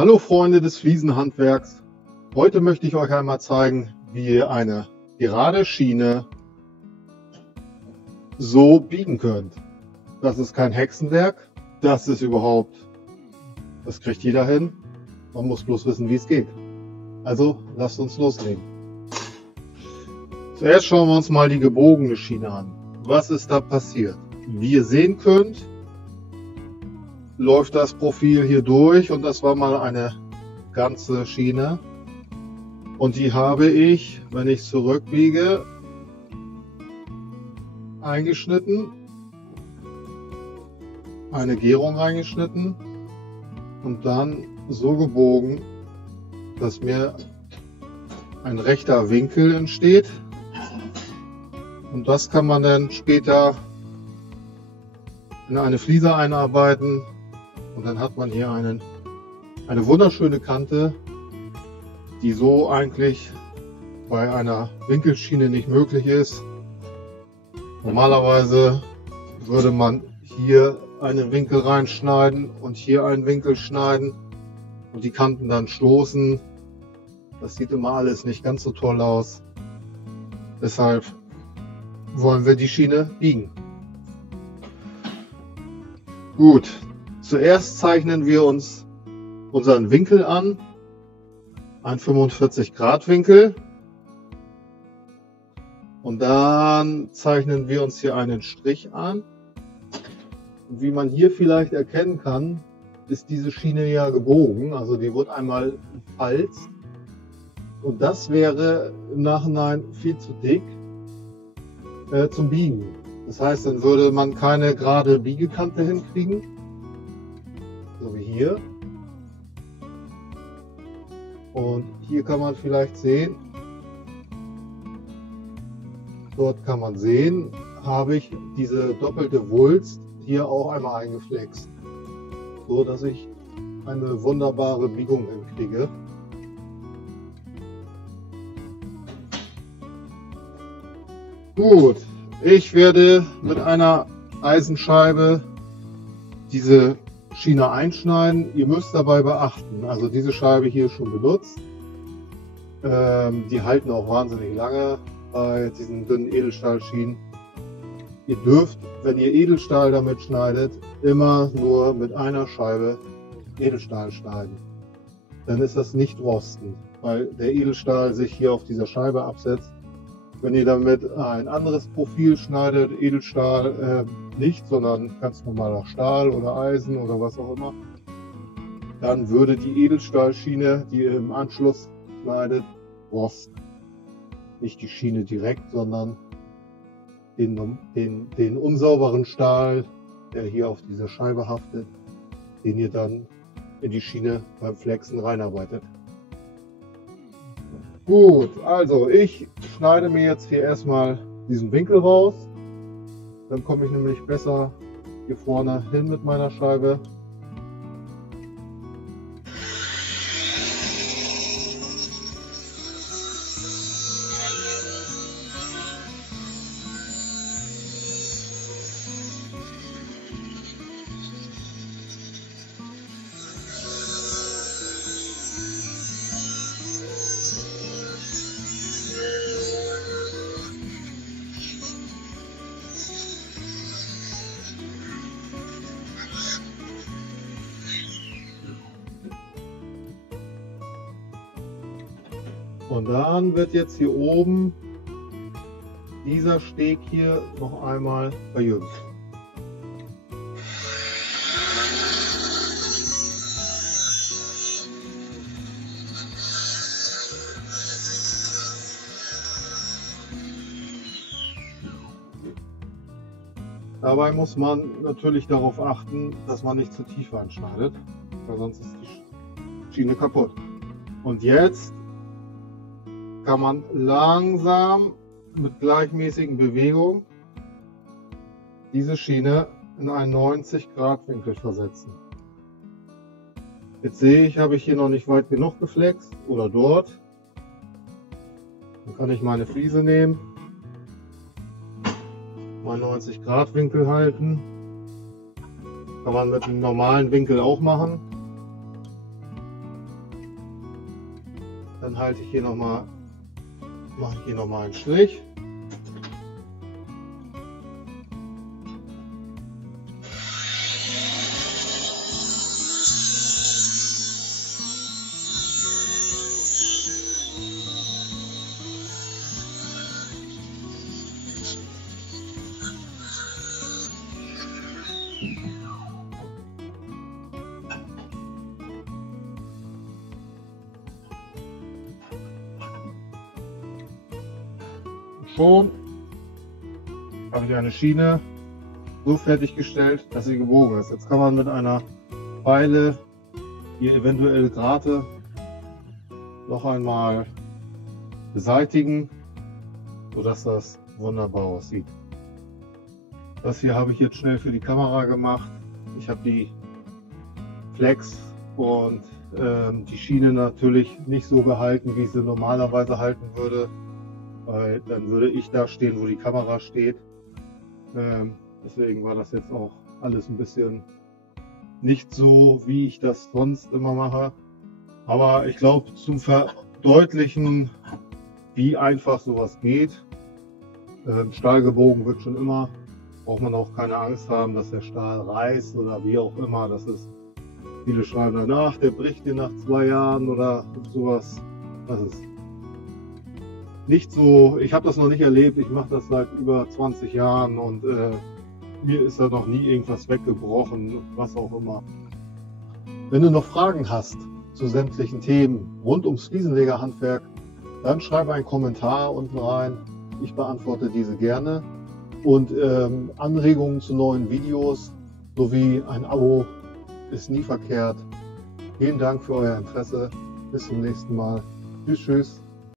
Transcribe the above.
Hallo Freunde des Fliesenhandwerks. Heute möchte ich euch einmal zeigen, wie ihr eine gerade Schiene so biegen könnt. Das ist kein Hexenwerk, das kriegt jeder hin. Man muss bloß wissen, wie es geht. Also lasst uns loslegen. Zuerst schauen wir uns mal die gebogene Schiene an. Was ist da passiert? Wie ihr sehen könnt, läuft das Profil hier durch und das war mal eine ganze Schiene. Und die habe ich, wenn ich zurückbiege, eingeschnitten, eine Gärung reingeschnitten und dann so gebogen, dass mir ein rechter Winkel entsteht. Und das kann man dann später in eine Fliese einarbeiten und dann hat man hier eine wunderschöne Kante, die so eigentlich bei einer Winkelschiene nicht möglich ist. Normalerweise würde man hier einen Winkel reinschneiden und hier einen Winkel schneiden und die Kanten dann stoßen. Das sieht immer alles nicht ganz so toll aus. Deshalb wollen wir die Schiene biegen. Gut, zuerst zeichnen wir uns unseren Winkel an, ein 45 Grad Winkel. Und dann zeichnen wir uns hier einen Strich an. Und wie man hier vielleicht erkennen kann, ist diese Schiene ja gebogen, also die wird einmal gefalzt. Und das wäre im Nachhinein viel zu dick zum Biegen. Das heißt, dann würde man keine gerade Biegekante hinkriegen, so wie hier. Und hier kann man vielleicht sehen, dort kann man sehen, habe ich diese doppelte Wulst hier auch einmal eingeflext, so dass ich eine wunderbare Biegung hinkriege. Gut, ich werde mit einer Eisenscheibe diese Schiene einschneiden. Ihr müsst dabei beachten, also diese Scheibe hier ist schon benutzt. Die halten auch wahnsinnig lange bei diesen dünnen Edelstahlschienen. Ihr dürft, wenn ihr Edelstahl damit schneidet, immer nur mit einer Scheibe Edelstahl schneiden. Dann ist das nicht rostend, weil der Edelstahl sich hier auf dieser Scheibe absetzt. Wenn ihr damit ein anderes Profil schneidet, Edelstahl nicht, sondern ganz normaler Stahl oder Eisen oder was auch immer, dann würde die Edelstahlschiene, die ihr im Anschluss schneidet, rosten. Nicht die Schiene direkt, sondern den unsauberen Stahl, der hier auf dieser Scheibe haftet, den ihr dann in die Schiene beim Flexen reinarbeitet. Gut, also ich schneide mir jetzt hier erstmal diesen Winkel raus. Dann komme ich nämlich besser hier vorne hin mit meiner Scheibe. Und dann wird jetzt hier oben dieser Steg hier noch einmal verjüngt. Dabei muss man natürlich darauf achten, dass man nicht zu tief einschneidet, weil sonst ist die Schiene kaputt. Und jetzt kann man langsam mit gleichmäßigen Bewegungen diese Schiene in einen 90 Grad Winkel versetzen. Jetzt sehe ich, habe ich hier noch nicht weit genug geflext oder dort. Dann kann ich meine Fliese nehmen, meinen 90 Grad Winkel halten. Kann man mit einem normalen Winkel auch machen. Dann halte ich hier nochmal, mache ich hier nochmal einen Strich. Schon habe ich eine Schiene so fertiggestellt, dass sie gebogen ist. Jetzt kann man mit einer Feile hier eventuell Grate noch einmal beseitigen, sodass das wunderbar aussieht. Das hier habe ich jetzt schnell für die Kamera gemacht. Ich habe die Flex und die Schiene natürlich nicht so gehalten, wie ich sie normalerweise halten würde. Weil dann würde ich da stehen, wo die Kamera steht. Deswegen war das jetzt auch alles ein bisschen nicht so, wie ich das sonst immer mache. Aber ich glaube, zum Verdeutlichen, wie einfach sowas geht. Stahl gebogen wird schon immer. Braucht man auch keine Angst haben, dass der Stahl reißt oder wie auch immer. Das ist, viele schreiben danach, der bricht dir nach 2 Jahren oder sowas. Das ist nicht so, ich habe das noch nicht erlebt, ich mache das seit über 20 Jahren und mir ist da noch nie irgendwas weggebrochen, was auch immer. Wenn du noch Fragen hast zu sämtlichen Themen rund ums Fliesenlegerhandwerk, dann schreibe einen Kommentar unten rein, ich beantworte diese gerne. Und Anregungen zu neuen Videos sowie ein Abo ist nie verkehrt. Vielen Dank für euer Interesse, bis zum nächsten Mal. Tschüss, tschüss.